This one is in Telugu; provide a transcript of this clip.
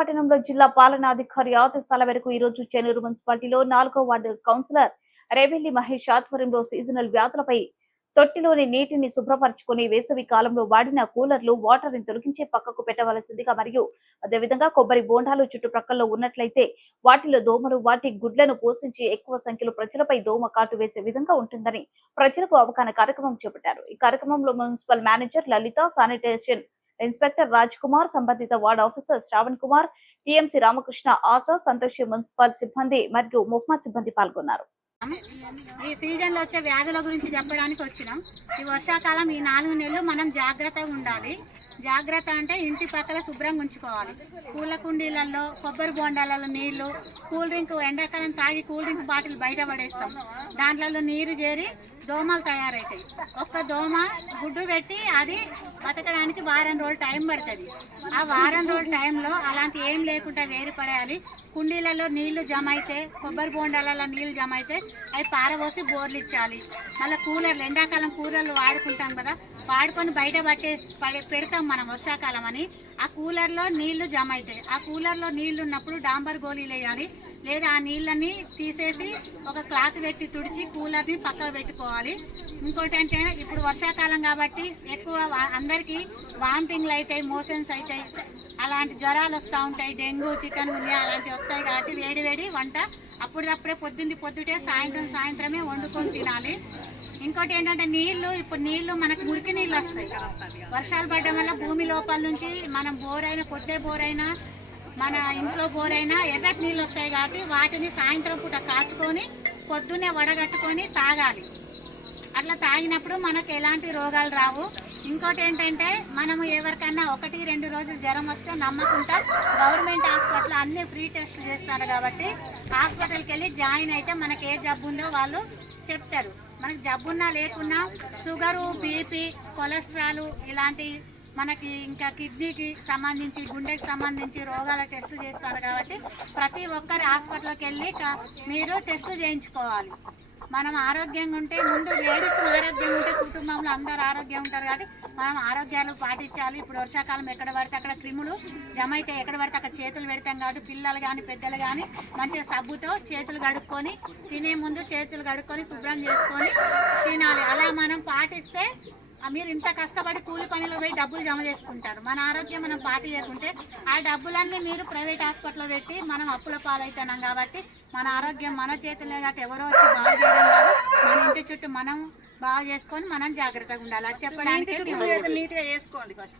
పట్టణంలో జిల్లా పాలనాధికారి ఆదేశాల మేరకు ఈ రోజు చెన్నూరు మున్సిపాలిటీలో 4వ వార్డు కౌన్సిలర్ రేవెల్లి మహేష్ ఆధ్వర్యంలో సీజనల్ వ్యాధులపై తొట్టిలోని నీటిని శుభ్రపరచుకుని వేసవి కాలంలో వాడిన కూలర్లు వాటర్ ని తొలగించే పక్కకు పెట్టవలసిందిగా మరియు అదేవిధంగా కొబ్బరి బోండాలు చుట్టుప్రక్కల్లో ఉన్నట్లయితే వాటిలో దోమలు వాటి గుడ్లను పోషించి ఎక్కువ సంఖ్యలో ప్రజలపై దోమ కాటు వేసే విధంగా ఉంటుందని ప్రజలకు అవగాహన కార్యక్రమం చేపట్టారు. ఈ కార్యక్రమంలో మున్సిపల్ మేనేజర్ లలిత, శానిటేషన్ ఇన్స్పెక్టర్ రాజ్ కుమార్, సంబంధిత ward officer Shravan Kumar, TMC Ramakrishna, ASHA, Santoshi, municipal సిబ్బంది మరియు ముహ్మా సిబ్బంది పాల్గొన్నారు. ఈ సీజన్ లో వచ్చే వ్యాధుల గురించి చెప్పడానికి వచ్చినాం. ఈ వర్షాకాలం ఈ 4 నెలలు మనం జాగ్రత్తగా ఉండాలి. జాగ్రత్త అంటే ఇంటి పక్కల శుభ్రంగా ఉంచుకోవాలి. పూల కుండీలలో, కొబ్బరి బోండాలలో నీళ్లు, కూల్ డ్రింక్ ఎండాకాలం తాగి కూల్ డ్రింక్ బాటిల్ బయట పడేస్తాం. దాంట్లో నీరు చేరి దోమలు తయారవుతాయి. ఒక్క దోమ గుడ్డు పెట్టి అది బతకడానికి వారం రోజులు టైం పడుతుంది. ఆ వారం రోజుల టైంలో అలాంటి ఏం లేకుండా వేరు పడేయాలి. కుండీలలో నీళ్లు జమ అయితే, కొబ్బరి బోండాలలో నీళ్లు జమ అయితే అవి పారబోసి బోర్లు ఇచ్చాలి. మళ్ళీ కూలర్లు, ఎండాకాలం కూలర్లు వాడుకుంటాం కదా, వాడుకొని బయట పెడతాం మనం వర్షాకాలం అని. ఆ కూలర్లో నీళ్లు జమ అవుతాయి. ఆ కూలర్లో నీళ్లు ఉన్నప్పుడు డాంబర్ గోళీలు వేయాలి. లేదా ఆ నీళ్ళని తీసేసి ఒక క్లాత్ పెట్టి తుడిచి కూలర్ని పక్కకు పెట్టుకోవాలి. ఇంకోటి అంటే ఇప్పుడు వర్షాకాలం కాబట్టి ఎక్కువ అందరికీ వామిటింగ్లు అవుతాయి, మోషన్స్ అవుతాయి, అలాంటి జ్వరాలు వస్తూ ఉంటాయి. డెంగ్యూ, చికెన్ గున్యా అలాంటివి వస్తాయి. కాబట్టి వేడి వేడి వంట అప్పుడప్పుడే పొద్దుటే సాయంత్రమే వండుకొని తినాలి. ఇంకోటి ఏంటంటే ఇప్పుడు నీళ్లు మనకు మురికి నీళ్ళు వస్తాయి. వర్షాలు పడడం వల్ల భూమి లోపల నుంచి మనం బోరైనా, కొద్దే బోరైనా, మన ఇంట్లో బోరైనా ఎర్రటి నీళ్ళు వస్తాయి. కాబట్టి వాటిని సాయంత్రం పూట కాచుకొని పొద్దున్నే వడగట్టుకొని తాగాలి. అట్లా తాగినప్పుడు మనకు ఎలాంటి రోగాలు రావు. ఇంకోటి ఏంటంటే మనము ఎవరికన్నా 1-2 రోజులు జ్వరం వస్తే నమ్మకుండా గవర్నమెంట్ హాస్పిటల్ అన్ని ఫ్రీ టెస్టులు చేస్తారు. కాబట్టి హాస్పిటల్కి వెళ్ళి జాయిన్ అయితే మనకి ఏ జబ్బు ఉందో వాళ్ళు చెప్తారు. మనకి జబ్బున్నా లేకున్నా షుగరు, బీపీ, కొలెస్ట్రాల్ ఇలాంటి మనకి ఇంకా కిడ్నీకి సంబంధించి, గుండెకి సంబంధించి రోగాల టెస్టులు చేస్తారు. కాబట్టి ప్రతి ఒక్కరి హాస్పిటల్కి వెళ్ళి మీరు టెస్టులు చేయించుకోవాలి. మనం ఆరోగ్యంగా ఉంటే, ముందు లేడీస్ ఆరోగ్యంగా ఉంటే కుటుంబంలో అందరూ ఆరోగ్యంగా ఉంటారు. కాబట్టి మనం ఆరోగ్యాలు పాటించాలి. ఇప్పుడు వర్షాకాలం ఎక్కడ పడితే అక్కడ క్రిములు జమ అయితే ఎక్కడ పడితే అక్కడ చేతులు పెడతాం. కాబట్టి పిల్లలు కానీ పెద్దలు కానీ మంచిగా సబ్బుతో చేతులు కడుక్కొని, తినే ముందు చేతులు కడుక్కొని శుభ్రం చేసుకొని తినాలి. అలా మనం పాటిస్తే మీరు ఇంత కష్టపడి కూలి పనిలో పోయి డబ్బులు జమ చేసుకుంటారు. మన ఆరోగ్యం మనం పాటించకుంటే ఆ డబ్బులన్నీ మీరు ప్రైవేట్ హాస్పిటల్లో పెట్టి మనం అప్పుల పాలవుతున్నాం. కాబట్టి మన ఆరోగ్యం మన చేతులే. కాబట్టి ఎవరో వచ్చి బాగు చేయడం కాదు, మన ఇంటి చుట్టూ మనం బాగు చేసుకొని మనం జాగ్రత్తగా ఉండాలి. అది చెప్పడానికి నీట్గా చేసుకోండి. ఫస్ట్